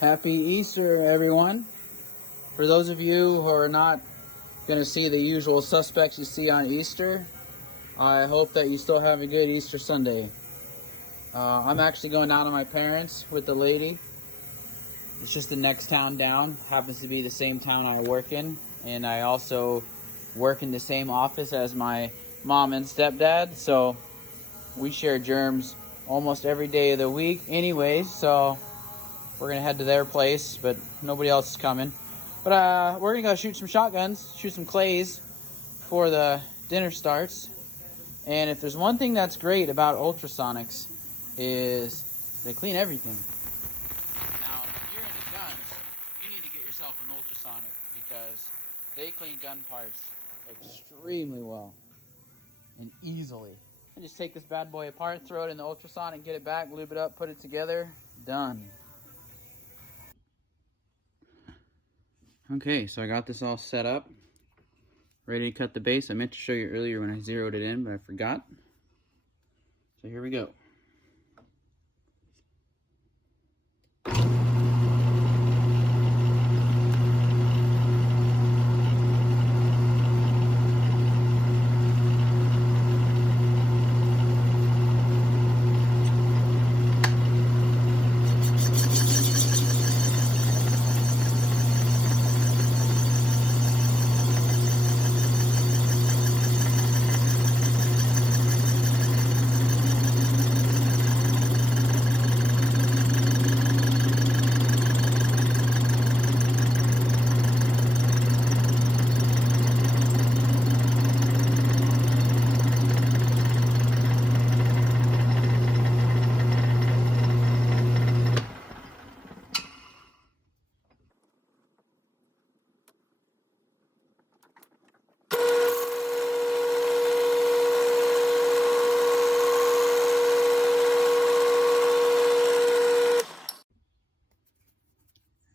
Happy Easter, everyone. For those of you who are not going to see the usual suspects you see on Easter, I hope that you still have a good Easter Sunday. I'm actually going down to my parents with the lady. It's just the next town down. Happens to be the same town I work in. And I also work in the same office as my mom and stepdad. So we share germs almost every day of the week anyways. So we're going to head to their place, but nobody else is coming. But we're going to go shoot some shotguns, shoot some clays before the dinner starts. And if there's one thing that's great about ultrasonics is they clean everything. Now, if you're into guns, you need to get yourself an ultrasonic because they clean gun parts extremely well and easily. And just take this bad boy apart, throw it in the ultrasonic, get it back, lube it up, put it together, done. Okay, so I got this all set up, ready to cut the base. I meant to show you earlier when I zeroed it in, but I forgot. So here we go.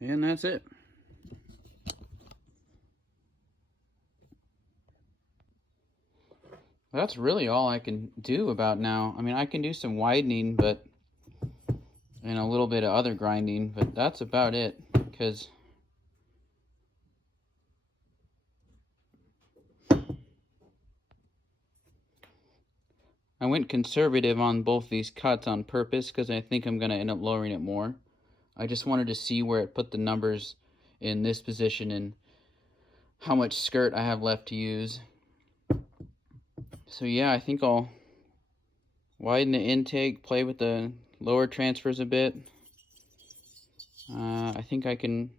And that's it. That's really all I can do about now. I mean, I can do some widening, but and a little bit of other grinding, but that's about it. Because I went conservative on both these cuts on purpose because I think I'm going to end up lowering it more. I just wanted to see where it put the numbers in this position and how much skirt I have left to use. So yeah, I think I'll widen the intake, play with the lower transfers a bit. I think I can,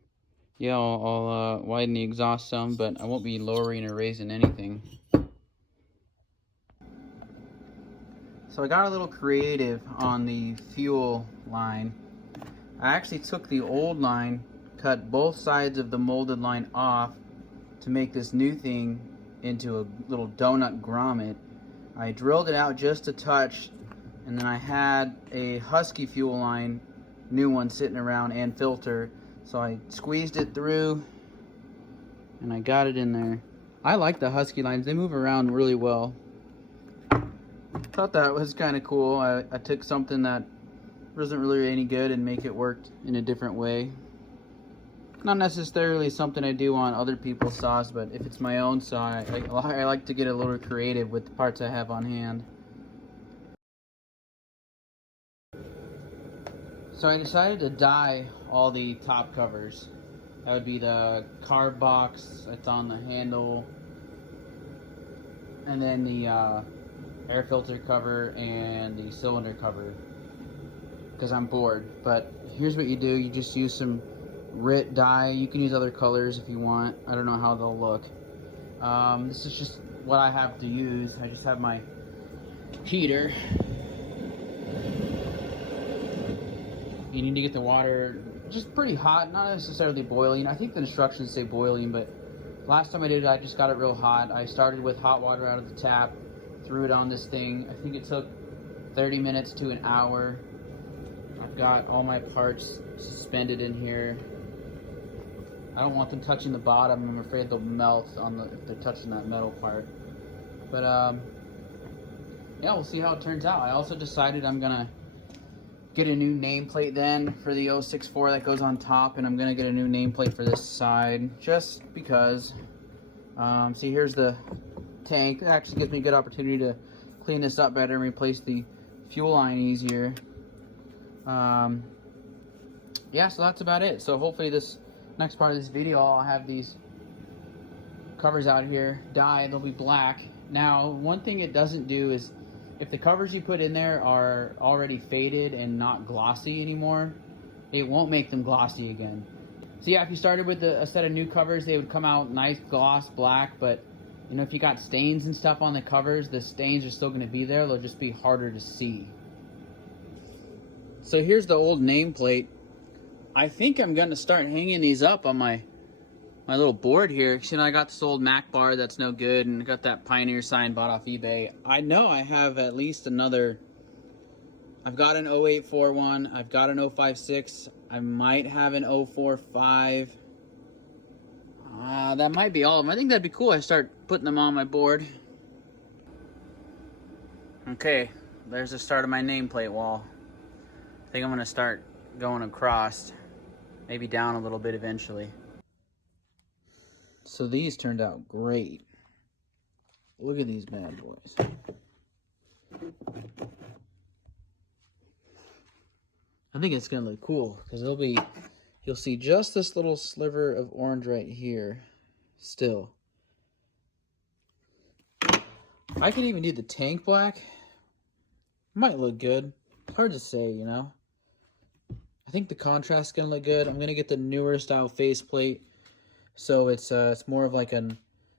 yeah, I'll widen the exhaust some, but I won't be lowering or raising anything. So I got a little creative on the fuel line. I actually took the old line, cut both sides of the molded line off to make this new thing into a little donut grommet. I drilled it out just a touch, and then I had a Husky fuel line, new one sitting around, and filter. So I squeezed it through, and I got it in there. I like the Husky lines. They move around really well. Thought that was kind of cool. I took something that wasn't really any good and make it work in a different way. Not necessarily something I do on other people's saws, but if it's my own saw, I like to get a little creative with the parts I have on hand. So I decided to dye all the top covers. That would be the carb box that's on the handle, and then the air filter cover and the cylinder cover, because I'm bored. But here's what you do. You just use some RIT dye. You can use other colors if you want. I don't know how they'll look. This is just what I have to use. I just have my heater. You need to get the water just pretty hot, not necessarily boiling. I think the instructions say boiling, but last time I did it, I just got it real hot. I started with hot water out of the tap, threw it on this thing. I think it took 30 minutes to an hour. I've got all my parts suspended in here. I don't want them touching the bottom. I'm afraid they'll melt if they're touching that metal part. But yeah, we'll see how it turns out. I also decided I'm gonna get a new nameplate then for the 064 that goes on top, and I'm gonna get a new nameplate for this side just because. See, here's the tank. It actually gives me a good opportunity to clean this up better and replace the fuel line easier. Yeah, so that's about it. So hopefully this next part of this video, I'll have these covers out here dyed. They'll be black. Now, one thing it doesn't do is if the covers you put in there are already faded and not glossy anymore, it won't make them glossy again. So yeah, if you started with a set of new covers, they would come out nice gloss black, but you know, if you got stains and stuff on the covers, the stains are still going to be there. They'll just be harder to see. So here's the old nameplate. I think I'm going to start hanging these up on my little board here. You know, I got this old Mac bar that's no good, and got that Pioneer sign bought off eBay. I know I have at least another. I've got an 0841. I've got an 056. I might have an 045. That might be all of them. I think that'd be cool. I start putting them on my board. Okay, there's the start of my nameplate wall. I think I'm going to start going across, maybe down a little bit eventually. So these turned out great. Look at these bad boys. I think it's gonna look cool because you'll see just this little sliver of orange right here still. I could even do the tank black. Might look good. Hard to say, you know. I think the contrast is gonna look good. I'm gonna get the newer style faceplate, so it's more of like kind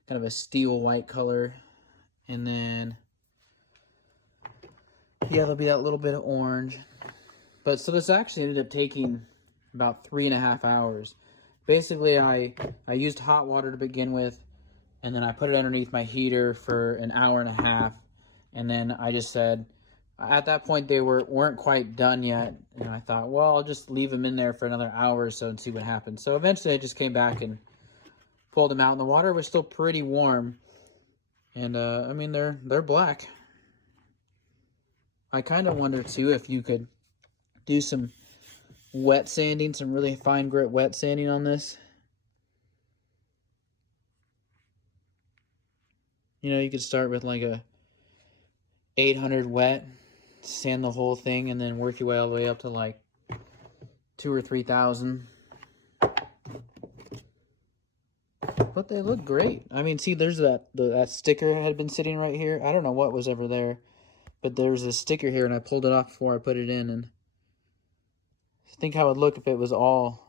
of a steel white color, and then yeah, there'll be that little bit of orange. But so this actually ended up taking about 3.5 hours. Basically, I used hot water to begin with, and then I put it underneath my heater for an hour and a half, and then I just said. At that point, they weren't quite done yet, and I thought, well, I'll just leave them in there for another hour or so and see what happens. So eventually, I just came back and pulled them out, and the water was still pretty warm. And I mean, they're black. I kind of wonder too if you could do some wet sanding, some really fine grit wet sanding on this. You know, you could start with like a 800 wet. Sand the whole thing and then work your way all the way up to like 2,000 or 3,000. But they look great. I mean, see, there's that sticker had been sitting right here. I don't know what was ever there, but there's a sticker here, and I pulled it off before I put it in. And think how it would look if it was all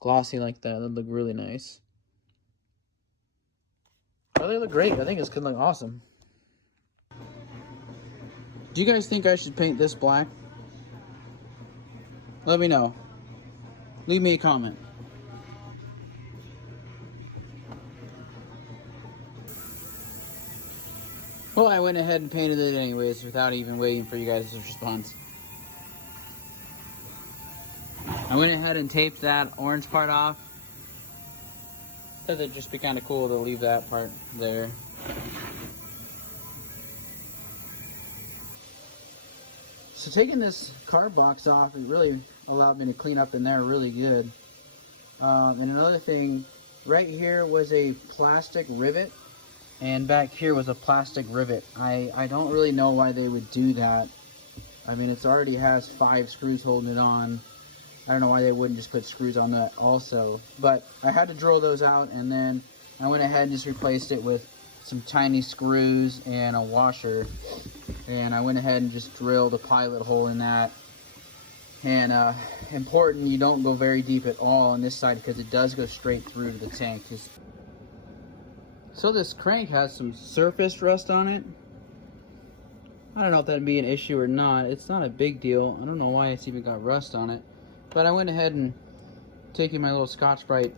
glossy like that. That'd look really nice. Oh, they look great. I think it's gonna look awesome. Do you guys think I should paint this black? Let me know. Leave me a comment. Well, I went ahead and painted it anyways without even waiting for you guys' response. I went ahead and taped that orange part off. Thought it'd just be kind of cool to leave that part there. So taking this carb box off, it really allowed me to clean up in there really good. And another thing, right here was a plastic rivet, and back here was a plastic rivet. I don't really know why they would do that. I mean, it already has 5 screws holding it on. I don't know why they wouldn't just put screws on that also. But I had to drill those out, and then I went ahead and just replaced it with some tiny screws and a washer. And I went ahead and just drilled a pilot hole in that. And important, you don't go very deep at all on this side because it does go straight through to the tank. So this crank has some surface rust on it. I don't know if that'd be an issue or not. It's not a big deal. I don't know why it's even got rust on it. But I went ahead and taking my little Scotch-Brite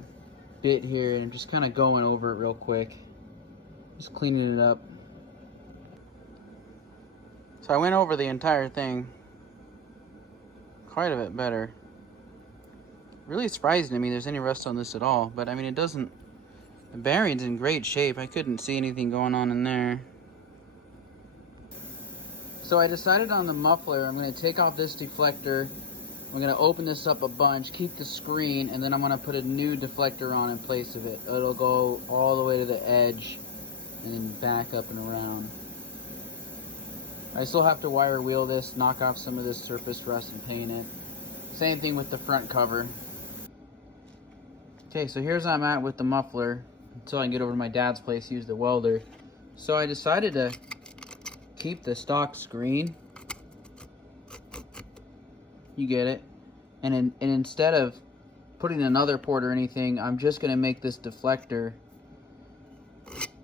bit here and just kind of going over it real quick. Just cleaning it up. So I went over the entire thing quite a bit better. Really surprising to me there's any rust on this at all. But I mean, it doesn't... The bearing's in great shape. I couldn't see anything going on in there. So I decided on the muffler, I'm going to take off this deflector. I'm going to open this up a bunch, keep the screen, and then I'm going to put a new deflector on in place of it. It'll go all the way to the edge and then back up and around. I still have to wire wheel this, knock off some of this surface rust and paint it. Same thing with the front cover. Okay, so here's where I'm at with the muffler until I can get over to my dad's place, use the welder. So I decided to keep the stock screen. You get it. And instead of putting another port or anything, I'm just going to make this deflector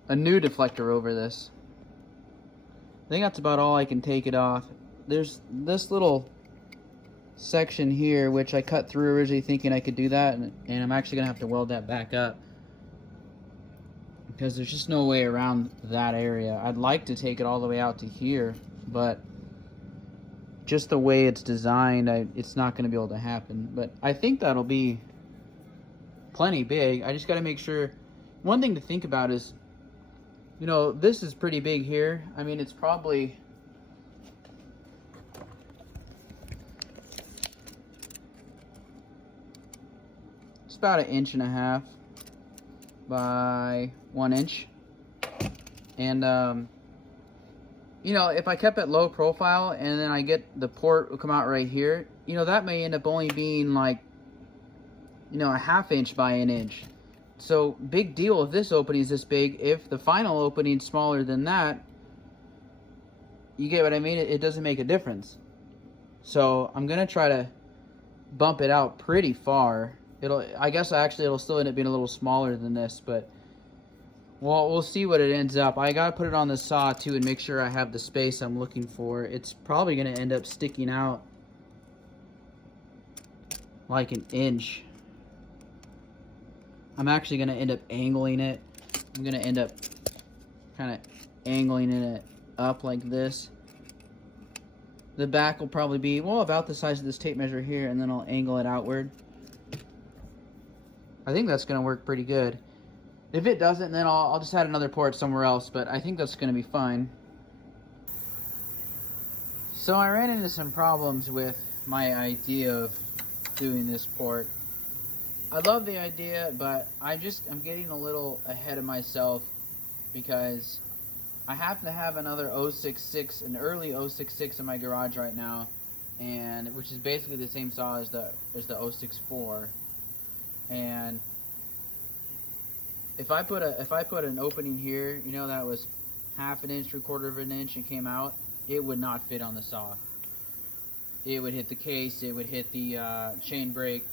a new deflector over this. I think that's about all I can take it off. There's this little section here which I cut through originally thinking I could do that, and I'm actually gonna have to weld that back up because there's just no way around that area. I'd like to take it all the way out to here, but just the way it's designed, it's not going to be able to happen. But I think that'll be plenty big. I just got to make sure. One thing to think about is, you know, this is pretty big here. I mean, it's probably about 1.5 inches by 1 inch. And you know, if I kept it low profile and then I get the port will come out right here, you know, that may end up only being like, you know, 1/2 inch by 1 inch. So big deal if this opening is this big. If the final opening is smaller than that, you get what I mean? It doesn't make a difference. So I'm gonna try to bump it out pretty far. I guess actually it'll still end up being a little smaller than this, but we'll see what it ends up. I gotta put it on the saw too and make sure I have the space I'm looking for. It's probably gonna end up sticking out like 1 inch. I'm actually gonna end up angling it. I'm gonna end up kind of angling it up like this. The back will probably be, well, about the size of this tape measure here, and then I'll angle it outward. I think that's gonna work pretty good. If it doesn't, then I'll just add another port somewhere else, but I think that's gonna be fine. So I ran into some problems with my idea of doing this port. I love the idea, but I'm getting a little ahead of myself because I happen to have another 066, an early 066 in my garage right now, and which is basically the same saw as the 064. And if I put an opening here, you know, that was 1/2 inch, 3/4 inch and came out, it would not fit on the saw. It would hit the case, it would hit the chain brake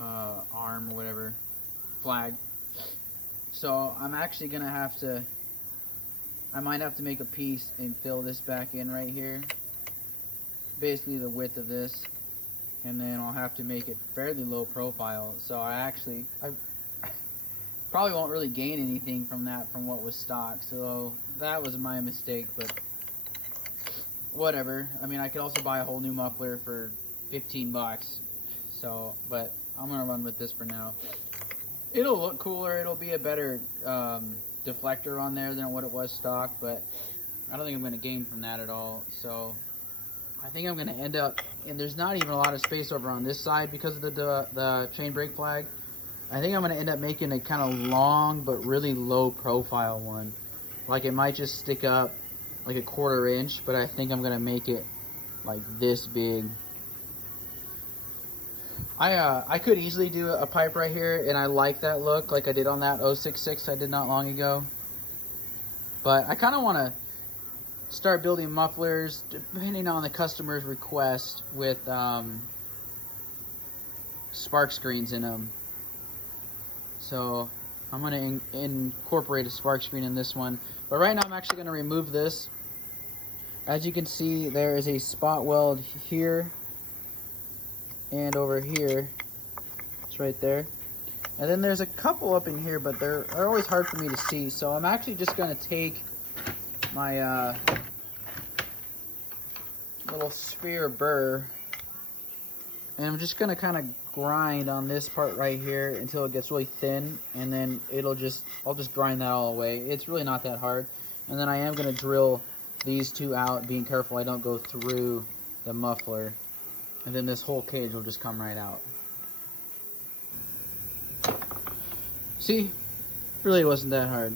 arm or whatever, flag. So I'm actually gonna have to, I might have to make a piece and fill this back in right here, basically the width of this, and then I'll have to make it fairly low profile. So I probably won't really gain anything from that from what was stock. So that was my mistake, but whatever. I mean, I could also buy a whole new muffler for 15 bucks. So, but I'm gonna run with this for now. It'll look cooler. It'll be a better deflector on there than what it was stock, but I don't think I'm gonna gain from that at all. So I think I'm gonna end up, and there's not even a lot of space over on this side because of the chain brake flag. I think I'm gonna end up making a kind of long but really low profile one. Like it might just stick up like 1/4 inch, but I think I'm gonna make it like this big. I could easily do a pipe right here, and I like that look like I did on that 066 I did not long ago. But I kind of want to start building mufflers depending on the customer's request with spark screens in them. So I'm going to incorporate a spark screen in this one. But right now I'm actually going to remove this. As you can see, there is a spot weld here and over here. It's right there. And then there's a couple up in here, but they're always hard for me to see. So I'm actually just going to take my little spear burr, and I'm just going to kind of grind on this part right here until it gets really thin, and then I'll just grind that all away. It's really not that hard. And then I am going to drill these two out, being careful I don't go through the muffler, and then this whole cage will just come right out. See, really wasn't that hard.